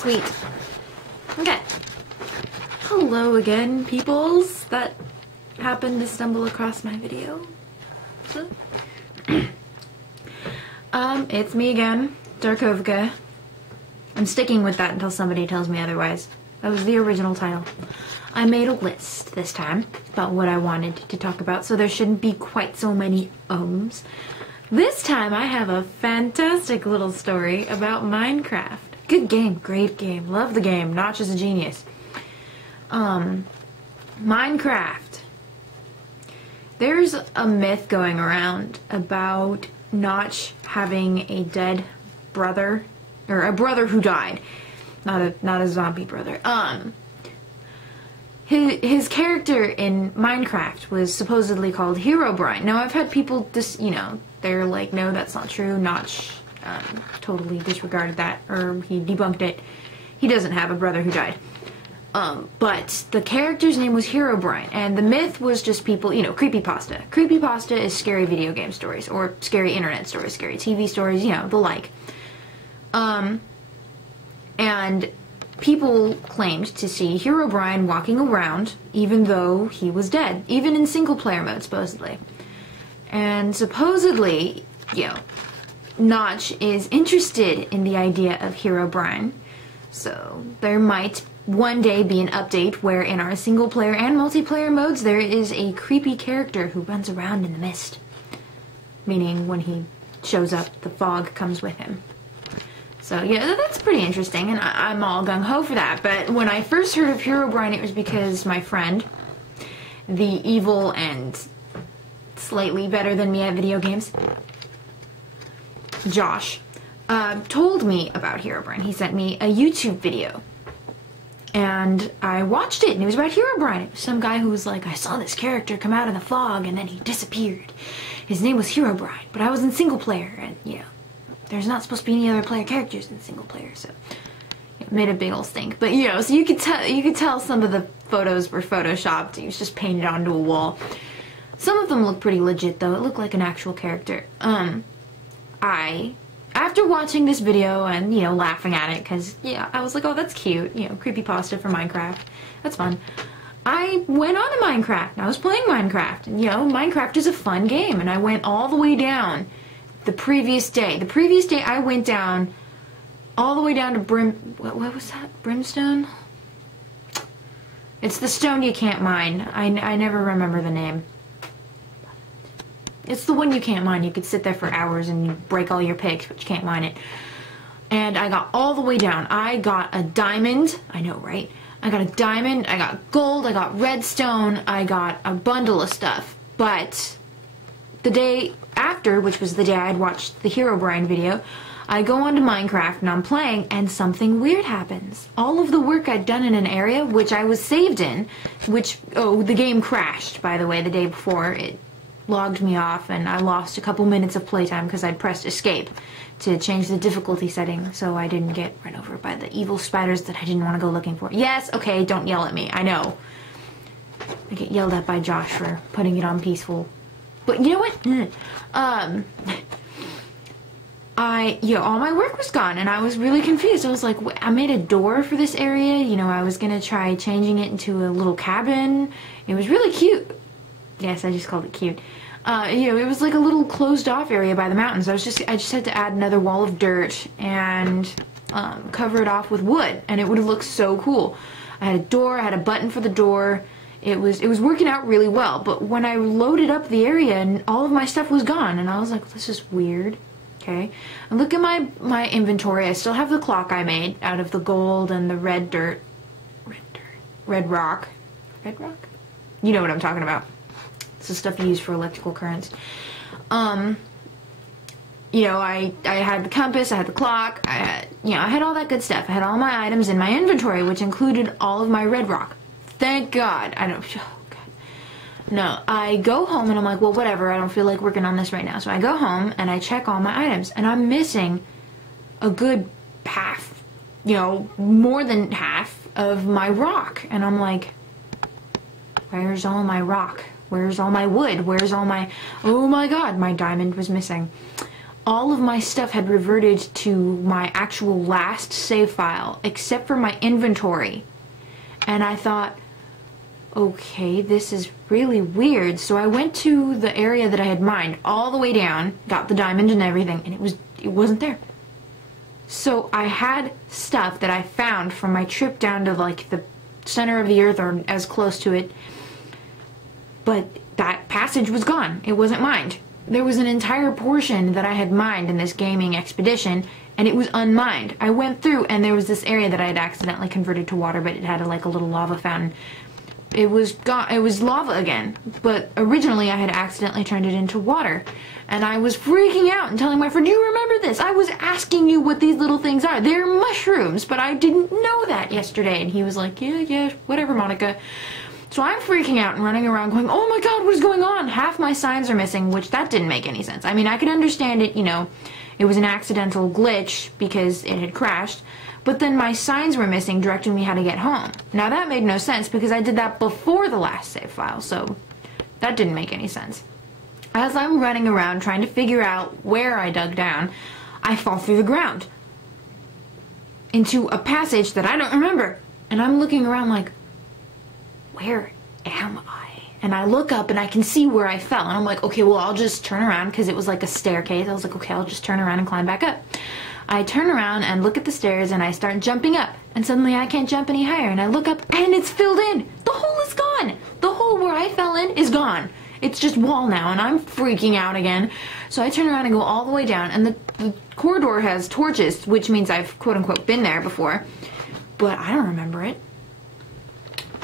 Sweet. Okay. Hello again, peoples that happened to stumble across my video. It's me again, Darkovka. I'm sticking with that until somebody tells me otherwise. That was the original title. I made a list this time about what I wanted to talk about, so there shouldn't be quite so many ums. This time I have a fantastic little story about Minecraft. Good game, great game, love the game, Notch is a genius. Minecraft. There's a myth going around about Notch having a dead brother, or a brother who died, not a zombie brother. His character in Minecraft was supposedly called Herobrine. Now I've had people just, they're like, no, that's not true. Notch totally disregarded that, or he debunked it. He doesn't have a brother who died. But the character's name was Herobrine, and the myth was just people, creepypasta. Creepypasta is scary video game stories, or scary internet stories, scary TV stories, the like. And people claimed to see Herobrine walking around, even though he was dead, even in single-player mode, supposedly. And supposedly, Notch is interested in the idea of Herobrine, so there might one day be an update where in our single-player and multiplayer modes there is a creepy character who runs around in the mist. Meaning, when he shows up, the fog comes with him. So, yeah, that's pretty interesting, and I'm all gung-ho for that. But when I first heard of Herobrine, it was because my friend, the evil and slightly better than me at video games, Josh, told me about Herobrine. He sent me a YouTube video, and I watched it, and it was about Herobrine. It was some guy who was like, I saw this character come out of the fog, and then he disappeared. His name was Herobrine, but I was in single-player, and, there's not supposed to be any other player characters in single player, so it made a big ol' stink. But so you could tell some of the photos were photoshopped. It was just painted onto a wall. Some of them look pretty legit though. It looked like an actual character. After watching this video and laughing at it, because I was like, oh, that's cute. Creepypasta for Minecraft. That's fun. I went on to Minecraft. And I was playing Minecraft, and Minecraft is a fun game, and I went all the way down. The previous day I went down, all the way down to what was that? Brimstone? It's the stone you can't mine. I never remember the name. It's the one you can't mine. You could sit there for hours and you break all your picks, but you can't mine it. And I got all the way down. I got a diamond. I know, right? I got a diamond, I got gold, I got redstone, I got a bundle of stuff. But the day after, which was the day I'd watched the Herobrine video, I go onto Minecraft and I'm playing, and something weird happens. All of the work I'd done in an area, which I was saved in, the game crashed, by the way, the day before. It logged me off, and I lost a couple minutes of playtime because I'd pressed escape to change the difficulty setting so I didn't get run over by the evil spiders that I didn't want to go looking for. Yes, okay, don't yell at me, I know. I get yelled at by Josh for putting it on peaceful. But you know what? All my work was gone, and I was really confused. I was like, I made a door for this area. I was gonna try changing it into a little cabin. It was really cute. Yes, I just called it cute. It was like a little closed-off area by the mountains. I just had to add another wall of dirt and cover it off with wood, and it would have looked so cool. I had a door. I had a button for the door. It was working out really well, but when I loaded up the area and all of my stuff was gone, and I was like, this is weird. Okay, and look at my inventory. I still have the clock I made out of the gold and the red rock. You know what I'm talking about. It's the stuff you use for electrical currents. I had the compass, I had the clock, I had all that good stuff. I had all my items in my inventory, which included all of my red rock. Thank God. Oh God. No, I go home and I'm like, well, whatever, I don't feel like working on this right now. So I go home and I check all my items, and I'm missing a good half, more than half of my rock. And I'm like, where's all my rock? Where's all my wood? Where's all my... Oh my God, my diamond was missing. all of my stuff had reverted to my actual last save file, except for my inventory. And I thought, okay, this is really weird. So I went to the area that I had mined all the way down, got the diamond and everything, and it wasn't there. So I had stuff that I found from my trip down to like the center of the earth or as close to it, but that passage was gone. It wasn't mined. There was an entire portion that I had mined in this gaming expedition, and it was unmined. I went through, and there was this area that I had accidentally converted to water, but it had like a little lava fountain. It was gone. It was lava again, but originally I had accidentally turned it into water, and I was freaking out and telling my friend, "Do you remember this? I was asking you what these little things are. They're mushrooms, but I didn't know that yesterday." And he was like, "Yeah, whatever, Monica." So I'm freaking out and running around going, "Oh my god, what is going on?" Half my signs are missing, which that didn't make any sense. I mean, I could understand it, you know, it was an accidental glitch because it had crashed, but then my signs were missing directing me how to get home. Now that made no sense because I did that before the last save file, so that didn't make any sense. As I'm running around trying to figure out where I dug down, I fall through the ground into a passage that I don't remember. And I'm looking around like, where am I? And I look up and I can see where I fell. And I'm like, okay, well, I'll just turn around because it was like a staircase. I was like, okay, I'll just turn around and climb back up. I turn around and look at the stairs and I start jumping up. And suddenly I can't jump any higher. And I look up and it's filled in. The hole is gone. The hole where I fell in is gone. It's just wall now and I'm freaking out again. So I turn around and go all the way down. And the corridor has torches, which means I've quote unquote been there before. But I don't remember it.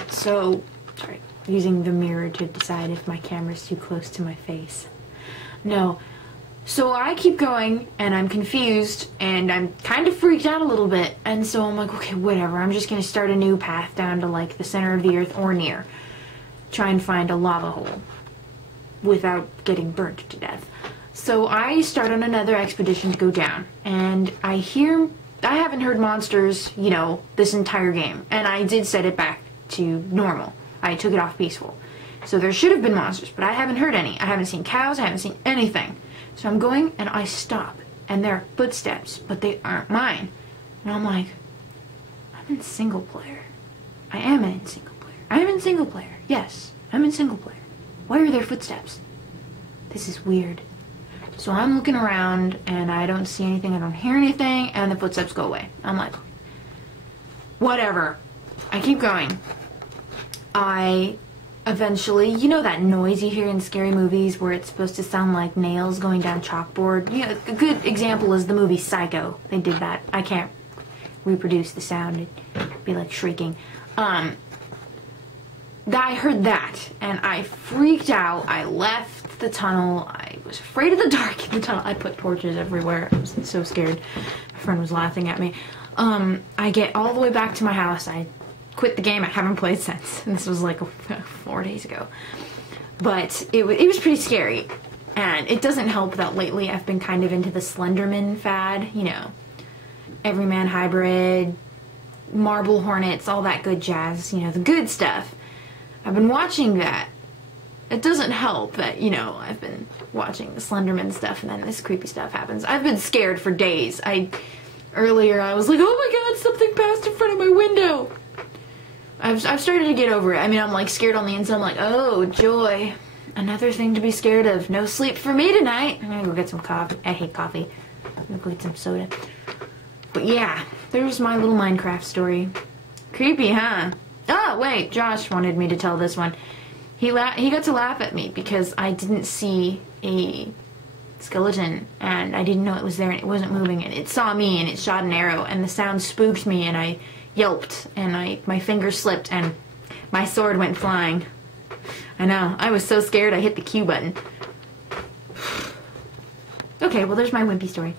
So, sorry, using the mirror to decide if my camera's too close to my face. No. So I keep going, and I'm confused, and I'm kind of freaked out a little bit, and so I'm like, okay, whatever, I'm just going to start a new path down to, like, the center of the earth or near. Try and find a lava hole without getting burnt to death. So I start on another expedition to go down, and I haven't heard monsters, you know, this entire game, and I did set it back to normal. I took it off peaceful. So there should have been monsters, but I haven't heard any. I haven't seen cows, I haven't seen anything. So I'm going and I stop and there are footsteps, but they aren't mine. And I'm like, I'm in single player. I am in single player. I am in single player. Yes, I'm in single player. Why are there footsteps? This is weird. So I'm looking around and I don't see anything, I don't hear anything, and the footsteps go away. I'm like, whatever. I keep going. I eventually, you know that noise you hear in scary movies where it's supposed to sound like nails going down chalkboard? You know, a good example is the movie Psycho. They did that. I can't reproduce the sound. It'd be like shrieking. I heard that and I freaked out. I left the tunnel. I was afraid of the dark in the tunnel. I put torches everywhere. I was so scared. My friend was laughing at me. I get all the way back to my house. I quit the game. I haven't played since. And this was like 4 days ago. But it was pretty scary. And it doesn't help that lately I've been kind of into the Slenderman fad. You know, EverymanHYBRID, Marble Hornets, all that good jazz. You know, the good stuff. I've been watching that. It doesn't help that, you know, I've been watching the Slenderman stuff and then this creepy stuff happens. I've been scared for days. Earlier I was like, oh my god, something passed in front of my window. I've started to get over it. I mean, I'm like scared on the inside. I'm like, oh joy, another thing to be scared of. No sleep for me tonight. I'm gonna go get some coffee. I hate coffee. I'm gonna go get some soda. But yeah, there's my little Minecraft story. Creepy, huh? Oh wait, Josh wanted me to tell this one. He got to laugh at me because I didn't see a skeleton and I didn't know it was there and it wasn't moving and it saw me and it shot an arrow and the sound spooked me and I yelped and my finger slipped and my sword went flying. I know, I was so scared I hit the Q button. Okay, well there's my wimpy story.